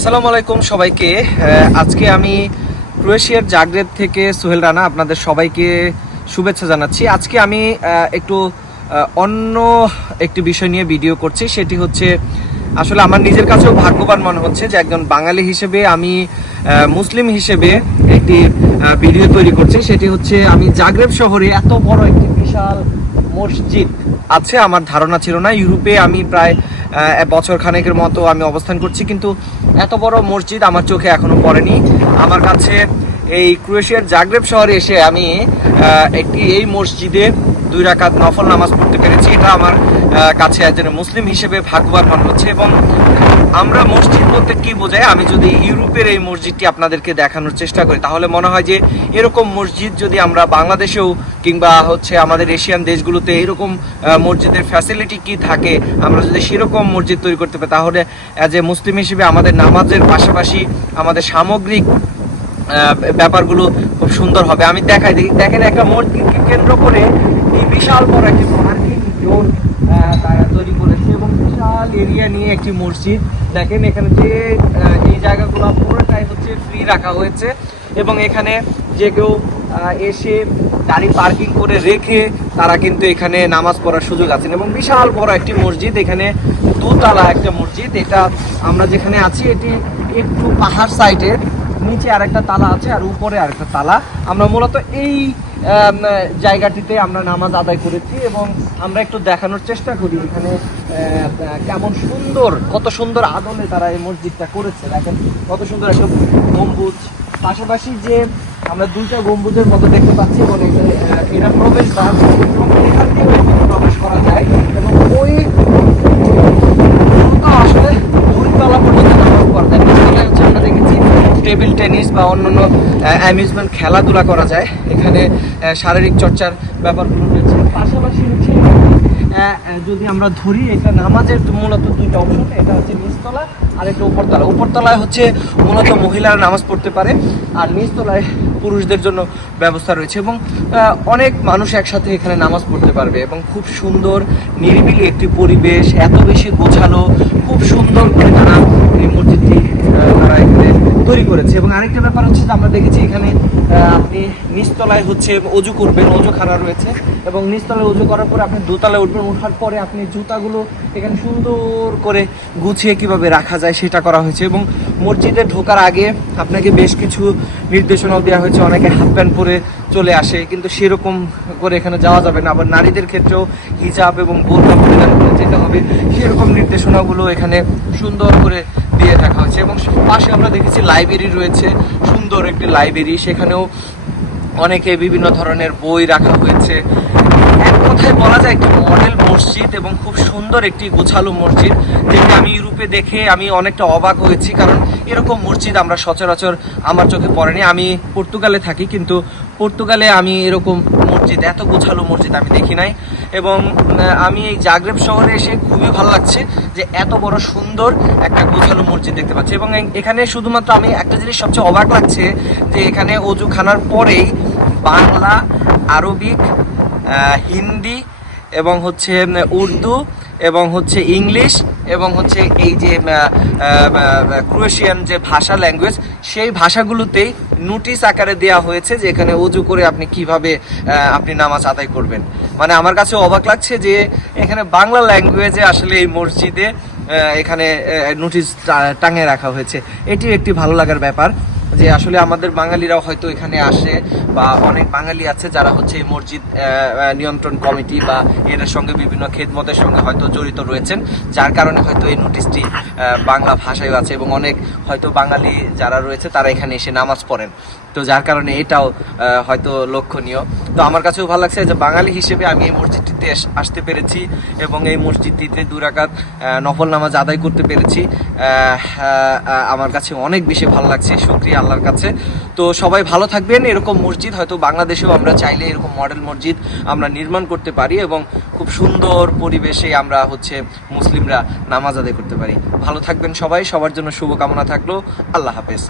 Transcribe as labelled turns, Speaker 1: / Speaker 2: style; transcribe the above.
Speaker 1: আসসালামু আলাইকুম সবাইকে। আজকে আমি ক্রোয়েশিয়ার জাগরেব থেকে সোহেল রানা আপনাদের সবাইকে শুভেচ্ছা জানাচ্ছি। আজকে আমি একটু অন্য একটি বিষয় নিয়ে ভিডিও করছি। সেটি হচ্ছে, আসলে আমার নিজের কাছেও ভাগ্যবান মনে হচ্ছে যে একজন বাঙালি হিসেবে আমি মুসলিম হিসেবে একটি ভিডিও তৈরি করছি। সেটি হচ্ছে, আমি জাগরেব শহরে এত বড় একটি বিশাল মসজিদ আছে, আমার ধারণা ছিল না। ইউরোপে আমি প্রায় বছর খানেকের মতো আমি অবস্থান করছি, কিন্তু এত বড় মসজিদ আমার চোখে এখনও পড়েনি। আমার কাছে এই ক্রোয়েশিয়ার জাগরেব শহরে এসে আমি একটি এই মসজিদে দুই রাকাত নফল নামাজ পড়তে পেরেছি। এটা আমার কাছে একজন মুসলিম হিসেবে ভাগ্যবান হচ্ছে এবং আমরা মসজিদ বলতে কি বোঝায়? আমি যদি ইউরোপের এই মসজিদটি আপনাদেরকে দেখানোর চেষ্টা করি, তাহলে মনে হয় যে এরকম মসজিদ যদি আমরা বাংলাদেশেও কিংবা হচ্ছে আমাদের এশিয়ান দেশগুলোতে এরকম মসজিদের ফ্যাসিলিটি কি থাকে, আমরা যদি সেরকম মসজিদ তৈরি করতে পারি, তাহলে অ্যাজ এ মুসলিম হিসেবে আমাদের নামাজের পাশাপাশি আমাদের সামগ্রিক ব্যাপারগুলো খুব সুন্দর হবে। আমি দেখাই দেখি, দেখেন একটা মসজিদকে কেন্দ্র করে এই বিশাল বড় একটি পার্কিং জোন তারা করেছে এবং বিশাল এরিয়া নিয়ে একটি মসজিদ। দেখেন এখানে যে এই জায়গাগুলো পুরোটাই হচ্ছে ফ্রি রাখা হয়েছে এবং এখানে যে কেউ এসে গাড়ি পার্কিং করে রেখে তারা কিন্তু এখানে নামাজ পড়ার সুযোগ আছেন এবং বিশাল বড় একটি মসজিদ। এখানে দুতলা একটা মসজিদ। এটা আমরা যেখানে আছি, এটি একটু পাহাড় সাইডে নিচে আরেকটা তালা আছে আর উপরে আরেকটা তালা। আমরা মূলত এই জায়গাটিতে আমরা নামাজ আদায় করেছি এবং আমরা একটু দেখানোর চেষ্টা করি আহ, কেমন সুন্দর কত সুন্দর আদলে তারা এই মসজিদটা করেছে। দেখেন কত সুন্দর একটা গম্বুজ। পাশাপাশি যে আমরা দুইটা গম্বুজের মতো দেখতে পাচ্ছি এবং এটা প্রবেশ দ্বার এবং এখান কিন্তু প্রবেশ করা যায়। এবং ওই তো আসলে দুইতলা পর্যন্ত নামাজ পড়া যায় নিচতলায় হচ্ছে আমরা দেখেছি টেবিল টেনিস বা অন্যান্য অ্যামিউজমেন্ট খেলাধুলা করা যায়। এখানে শারীরিক চর্চার ব্যাপারগুলো রয়েছে। পাশাপাশি হচ্ছে যদি আমরা ধরি, এটা নামাজের মূলত দুইটা অপশন এটা হচ্ছে নিচতলা আর একটা উপরতলা। উপরতলায় হচ্ছে মূলত মহিলারা নামাজ পড়তে পারে আর নিচতলায় পুরুষদের জন্য ব্যবস্থা রয়েছে এবং অনেক মানুষ একসাথে এখানে নামাজ পড়তে পারবে এবং খুব সুন্দর, নিরিবিলি একটি পরিবেশ, এত বেশি গোছালো, খুব সুন্দর করে তারা এই এখানে তৈরি করেছে। এবং আরেকটা ব্যাপার হচ্ছে যে আমরা দেখেছি এখানে আপনি নিচতলায় হচ্ছে অজু করবেন, অজু খাড়া রয়েছে। এবং নিচতলায় অজু করার পরে আপনি দোতলায় উঠবেন ওঠার পরে আপনি জুতাগুলো এখানে সুন্দর করে গুছিয়ে কীভাবে রাখা যায় সেটা করা হয়েছে। এবং মসজিদে ঢোকার আগে আপনাকে বেশ কিছু নির্দেশনাও দেওয়া হয়েছে, অনেকে হাফ প্যান্ট পরে চলে আসে, কিন্তু সেরকম করে এখানে যাওয়া যাবে না। আবার নারীদের ক্ষেত্রেও হিজাব এবং বোরকা পরিধান করে যেতে হবে, সেরকম নির্দেশনাগুলো এখানে সুন্দর করে দিয়ে রাখা হয়েছে এবং পাশে আমরা দেখেছি লাইব্রেরি রয়েছে, সুন্দর একটি লাইব্রেরি সেখানেও অনেকে বিভিন্ন ধরনের বই রাখা হয়েছে। এক কথায় বলা যায় একটি মডেল মসজিদ এবং খুব সুন্দর একটি গোছালো মসজিদ, যেটি আমি ইউরোপে দেখে আমি অনেকটা অবাক হয়েছি, কারণ এরকম মসজিদ আমরা সচরাচর আমার চোখে পড়েনি। আমি পর্তুগালে থাকি, কিন্তু পর্তুগালে আমি এরকম মসজিদ, এত গোছালো মসজিদ আমি দেখি নাই। এবং আমি এই জাগরেব শহরে এসে খুবই ভালো লাগছে যে এত বড় সুন্দর একটা গোছালো মসজিদ দেখতে পাচ্ছি। এবং এখানে শুধুমাত্র আমি একটা জিনিস সবচেয়ে অবাক লাগছে যে এখানে অজু খানার পরেই বাংলা, আরবিক হিন্দি এবং হচ্ছে উর্দু এবং হচ্ছে ইংলিশ এবং হচ্ছে এই যে ক্রোয়েশিয়ান যে ভাষা ল্যাঙ্গুয়েজ, সেই ভাষাগুলোতেই নোটিশ আকারে দেয়া হয়েছে যে এখানে অজু করে আপনি কীভাবে আপনি নামাজ আদায় করবেন। মানে আমার কাছে অবাক লাগছে যে এখানে বাংলা ল্যাঙ্গুয়েজে আসলে এই মসজিদে এখানে নোটিশ টাঙিয়ে রাখা হয়েছে। এটি একটি ভালো লাগার ব্যাপার। যে আসলে আমাদের বাঙালিরাও হয়তো এখানে আসে বা অনেক বাঙালি আছে যারা হচ্ছে এই মসজিদ নিয়ন্ত্রণ কমিটি বা এর সঙ্গে বিভিন্ন খেদমতের সঙ্গে হয়তো জড়িত রয়েছেন, যার কারণে হয়তো এই নোটিশটি বাংলা ভাষায় আছে এবং অনেক হয়তো বাঙালি যারা রয়েছে তারা এখানে এসে নামাজ পড়েন। তো যার কারণে এটাও হয়তো লক্ষণীয়। তো আমার কাছেও ভালো লাগছে যে বাঙালি হিসেবে আমি এই মসজিদটিতে আসতে পেরেছি এবং এই মসজিদটিতে দুরাকাত নফল নামাজ আদায় করতে পেরেছি। আমার কাছে অনেক বেশি ভালো লাগছে, শুক্রিয়া আল্লাহর কাছে। তো সবাই ভালো থাকবেন, এরকম মসজিদ হয়তো বাংলাদেশেও আমরা চাইলে এরকম মডেল মসজিদ আমরা নির্মাণ করতে পারি এবং খুব সুন্দর পরিবেশে আমরা হচ্ছে মুসলিমরা নামাজ আদায় করতে পারি। ভালো থাকবেন সবাই, সবার জন্য শুভকামনা থাকল। আল্লাহ হাফেজ।